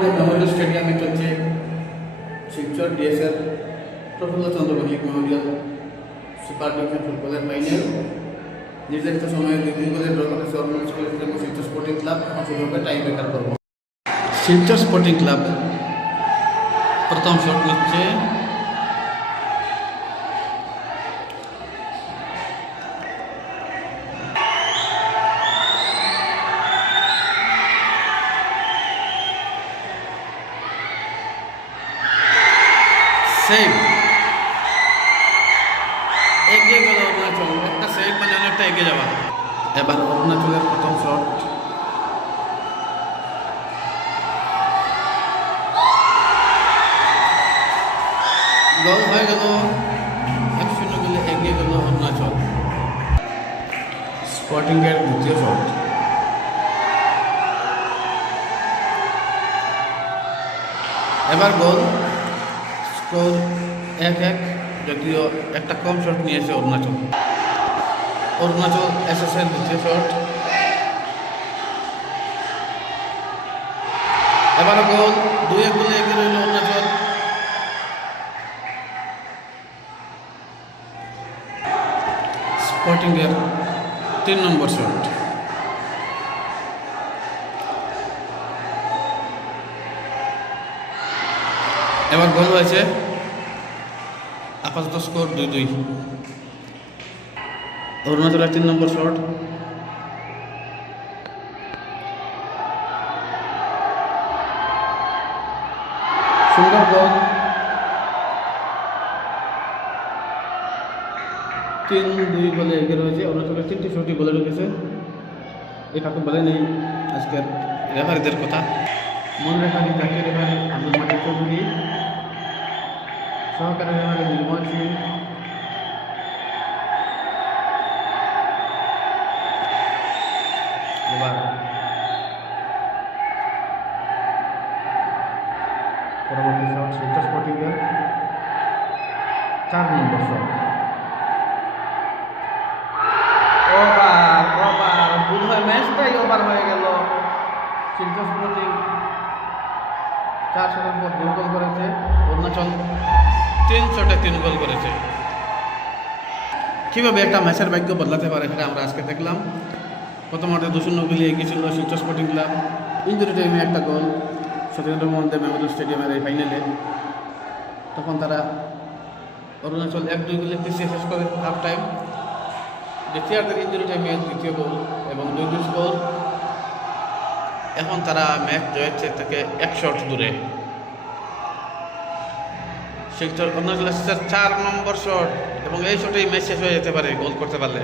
Memorial স্টেডিয়ামে চলছে Shibchar DSL Prafulla Chandra Banik memorial, super division ফুটবলের ফাইনাল নির্ধারিত সময়ে দুই দুই গোলের ড্র করেছে অরুণাচল কলেজ এবং শিলচর স্পোর্টিং ক্লাব হবে টাই ব্রেকার পর্ব শিলচর স্পোর্টিং ক্লাব প্রথম শট নিচ্ছে সেভ এগিয়ে গেল অরুণাচল একটা সেভ মানে অনেকটা এগিয়ে যাওয়া। এবার অরুণাচলের প্রথম শট গোল হয়ে গেল। এক শূন্য গেলে এগিয়ে গেল অরুণাচল স্পটিংয়ের দ্বিতীয় শট এবার গোল স্কোর এক এক যদিও একটা কম শট নিয়েছে অরুণাচল। অরুণাচল এস এর দ্বিতীয় শট। এবারও গোল দুই এক গোলে এগিয়ে রইল অরুণাচল। স্পটিংয়ের তিন নম্বর শট। এবার গোল হয়েছে। আপাতত স্কোর দুই দুই। অরুণাচলের তিন নম্বর শট। সুন্দর গোল। তিন দুই গোলে এগিয়ে রয়েছে। অরুণাচলের তিনটি শটই গোলে ঢুকেছে এই কাকু বলে নেই আজকের রেফারিদের কথা। মনে রেফারি জাতীয় রেফারি চৌধুরী সহকারী রেফারি নির্মল সিং এবার পরবর্তী শট শিলচর স্পটিংয়ের চার নম্বর শট ওভার ওভার বোধ হয় ম্যাচটাই ওভার হয়ে গেল। শিলচর স্পোর্টিং চার শটের পর দুই গোল করেছে। অরুণাচল তিন শটে তিন গোল করেছে। কীভাবে একটা ম্যাচের ভাগ্য বদলাতে পারে সেটা আমরা আজকে দেখলাম। প্রথমত দু শূন্য গোলে এগিয়েছিল শিলচর স্পোর্টিং ক্লাব। ইঞ্জুরি টাইমে একটা গোল। সত্যেন্দ্র মোহন দেব মেমোরিয়াল স্টেডিয়ামের এই ফাইনালে তখন তারা অরুণাচল এক দুই গোলে পিছিয়ে শেষ করে হাফ টাইম দ্বিতীয়ার্ধের ইঞ্জুরি টাইমে দ্বিতীয় গোল এবং দুই দুই স্কোর এখন তারা ম্যাচ জয়ের থেকে এক শট দূরে। শিলচর অন্য চার নম্বর শট, এবং এই শটেই ম্যাচ শেষ হয়ে যেতে পারে গোল করতে পারলে।